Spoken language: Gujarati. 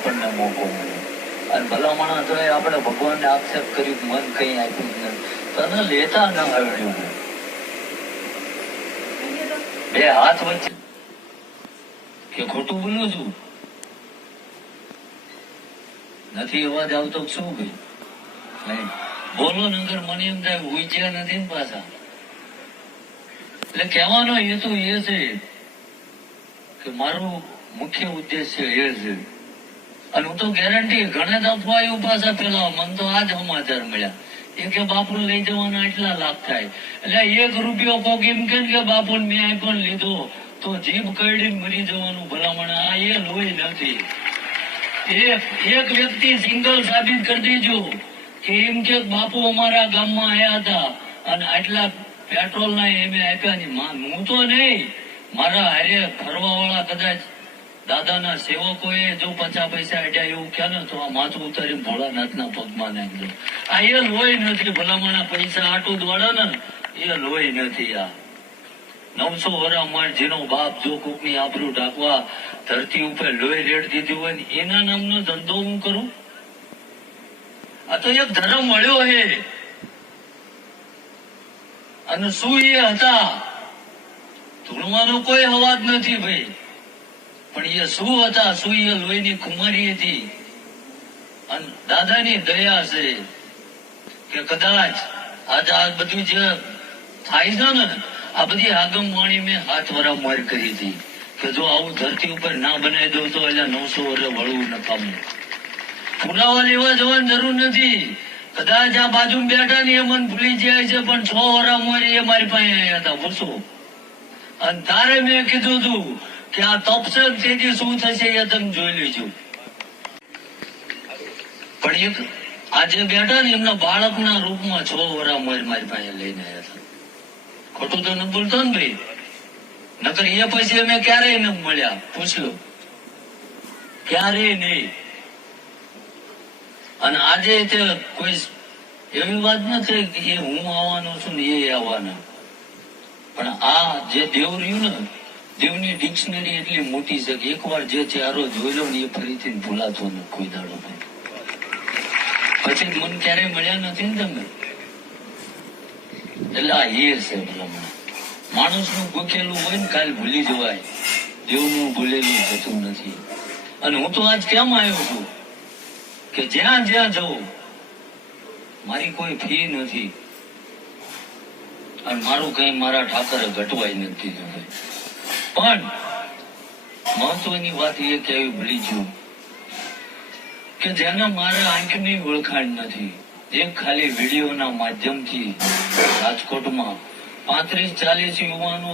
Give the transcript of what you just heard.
આપણને મોકો મળ્યો. અને ભલામણા તો આપણે ભગવાનને આક્ષેપ કર્યું, મન કઈ આપ્યું જ નથી, તને લેતા ન આવડ્યું. બે હાથ વચ્ચે કે ખોટું બોલું છું? નથી અવાજ આવતો શું ભાઈ? બોલો નગર મને એમ થાય ઉજ્યા નથી ને પાછા. એટલે કહેવાનો હેતુ એ છે કે મારું મુખ્ય ઉદ્દેશ્ય એ છે. અને હું તો ગેરંટી ઘણા દફા આવ્યું પાછા પેલા મને તો આ જ સમાચાર મળ્યા કે બાપુ લઈ જવાના એટલા લાભ થાય. એટલે 1 રૂપિયો કોક એમ કે બાપુ મેં આપ્યો લીધો તો જીભ કરડીને મરી જવાનું ભલામણ. આ એ લોહી નથી. એક વ્યક્તિ સિંગલ સાબિત કરી દેજો કે એમ કે બાપુ અમારા ગામમાં આવ્યા હતા અને આટલા પેટ્રોલ ના એમ આપ્યા નહીં. હું તો નહીં, મારા હારે ફરવા વાળા કદાચ દાદાના સેવકોએ જો 50 પૈસા અડ્યા એવું ક્યાં ને તો આ માથું ઉતારી ભોળાનાથના પગમાં નાખજો. આ એ લોહી નથી ભલામણા. પૈસા આટું દોડે ને એ લોહી નથી. આ 900 વર્ષ અમાર જેનો બાપ જો કોકની આબરૂ ઢાંકવા ધરતી ઉપર લોહી રેડ દીધી હોય ને એના નામનો ધંધો હું કરું? આ તો એક ધર્મ મળ્યો હે. અને શું એ હતા ધૂળવાનો કોઈ અવાજ નથી ભાઈ, પણ એ શું હતા, શું એ લોહીની કુમારી હતી. અને દાદાની દયા છે કે કદાચ આજે આ બધું જે થાય છે ને આ બધી આગમ વાણી મેં 7 વર્ષ માર કરી હતી કે જો આવું ધરતી ઉપર ના બનાવી દઉં તો એટલે 900 વર્ષ વળવું નકામું. પુરાવા લેવા જવાની જરૂર નથી. કદાચ આ બાજુ બેઠા ને એ મને ભૂલી જાય છે, પણ 6 વર્ષ મારી એ મારી પાસે આવ્યા હતા પૂછો. અને તારે મેં કીધું હતું કે આ તપશે તેથી શું થશે એ તમે જોઈ લેજો. પણ એક આજે બેઠા ને એમના બાળકના રૂપમાં 6 વર્ષ મારી પાસે લઈને આવ્યા હતા. ખોટું તો ન બોલતો ને ભાઈ? નકર એ પછી અમે ક્યારેય ન મળ્યા પૂછ્યું, ક્યારેય નહીં. અને આજે તે કોઈ એવી વાત નથી કે એ હું આવવાનો છું ને એ આવવાના. પણ આ જે દેવ રહ્યું ને, દેવની ડિક્શનરી એટલી મોટી છે કે એકવાર જે ચહેરો જોઈ લો ને એ ફરીથી ભૂલાતો ને કોઈ દાડો નહીં. પછી મન ક્યારેય મળ્યા નથી ને તમે. એટલે આ એ છે ભલામણ. માણસનું ગોખેલું હોય ને કાલ ભૂલી જવાય, દેવનું ભૂલેલું થતું નથી. અને હું તો આજ કેમ આવ્યો છું કે જ્યાં જ્યાં જવું મારી કોઈ ફી નથી અને મારું કઈ મારા ઠાકરે ઘટવાય નથી. પણ મહત્વની વાત એ કહેવી ભૂલી ગયું કે જેને મારા આંખની ઓળખાણ નથી, જે ખાલી વિડીયોના માધ્યમથી રાજકોટમાં 35-40 યુવાનો